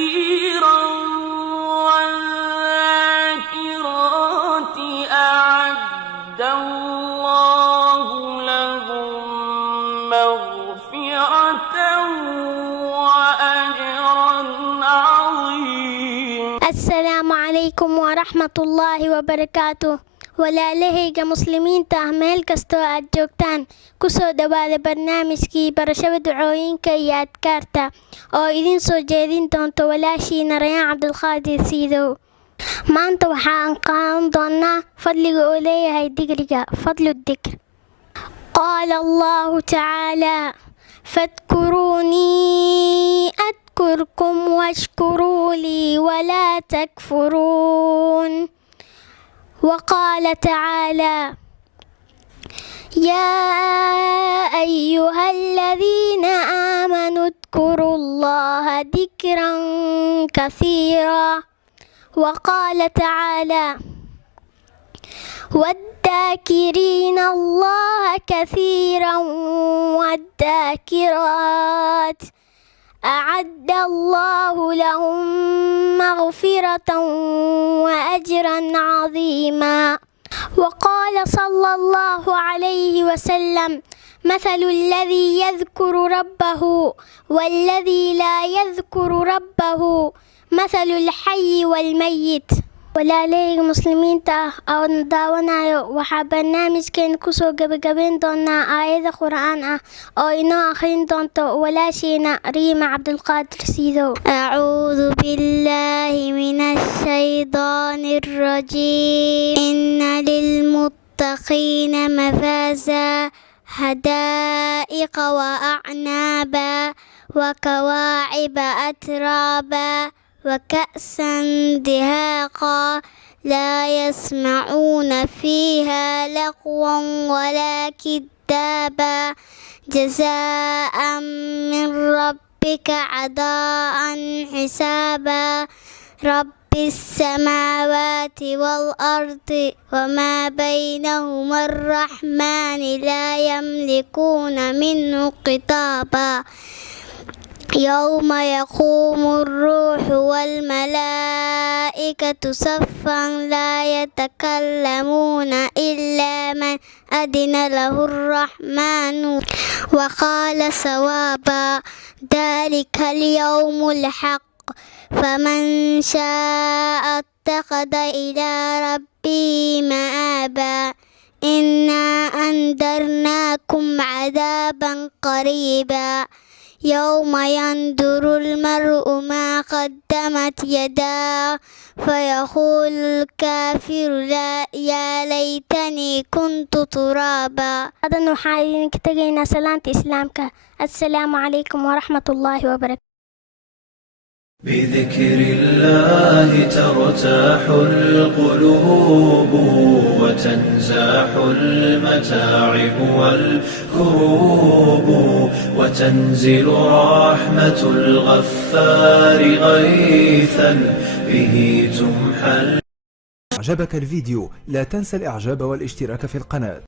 كثيرا والذاكرات أعد الله لهم مغفرة وأجرا عظيما. السلام عليكم ورحمة الله وبركاته. walaalahayga muslimiinta ah meel kastoo aad joogtaan kusoo dhawaada barnaamijkii barashada ducooyinka iyo adkaarta oo idiin soo jeedin doonto walaashiina Rayaan Cabdulqaadir Siidow. maanta waxaan qaadan doonaa fadliga uu leeyahay digriga, fadlu dikr. qaala allahu tacaala fadkuruunii adkurkum washkuruu lii walaa takfuruun. وقال تعالى يا أيها الذين آمنوا اذكروا الله ذكرا كثيرا. وقال تعالى والذاكرين الله كثيرا والذاكرات أعد الله لهم مغفرة وأجرا عظيما. وقال صلى الله عليه وسلم مثل الذي يذكر ربه والذي لا يذكر ربه مثل الحي والميت. walaalahayga muslimiinta ah oo daawanayo waxaa barnaamijkeen kusoo gabagabayn doonaa aayado qur'aan ah oo inoo akhrin doonto walaashiina Riima Cabdulqaadir Siidow. أعوذ بالله من الشيطان الرجيم إن للمتقين مفازا حدائق وأعنابا وكواعب أترابا وكأسا دهاقا لا يسمعون فيها لغوا ولا كذابا جزاء من ربك عطاء حسابا. رب السماوات والأرض وما بينهما الرحمن لا يملكون منه خطابا. يوم يقوم الروح والملائكة صفا لا يتكلمون إلا من أذن له الرحمن وقال صوابا. ذلك اليوم الحق فمن شاء اتخذ إلى ربه مآبا. إنا أنذرناكم عذابا قريبا يوم ينظر المرء ما قدمت يداه فيقول الكافر يا ليتني كنت ترابا. هذا نحاول كتجينا سلامة إسلامك. السلام عليكم ورحمة الله وبركاته. بذكر الله ترتاح القلوب وتنزاح المتاعب والكروب وتنزل رحمة الغفار غيثا به تمحى. أعجبك الفيديو لا تنسى الإعجاب والاشتراك في القناة.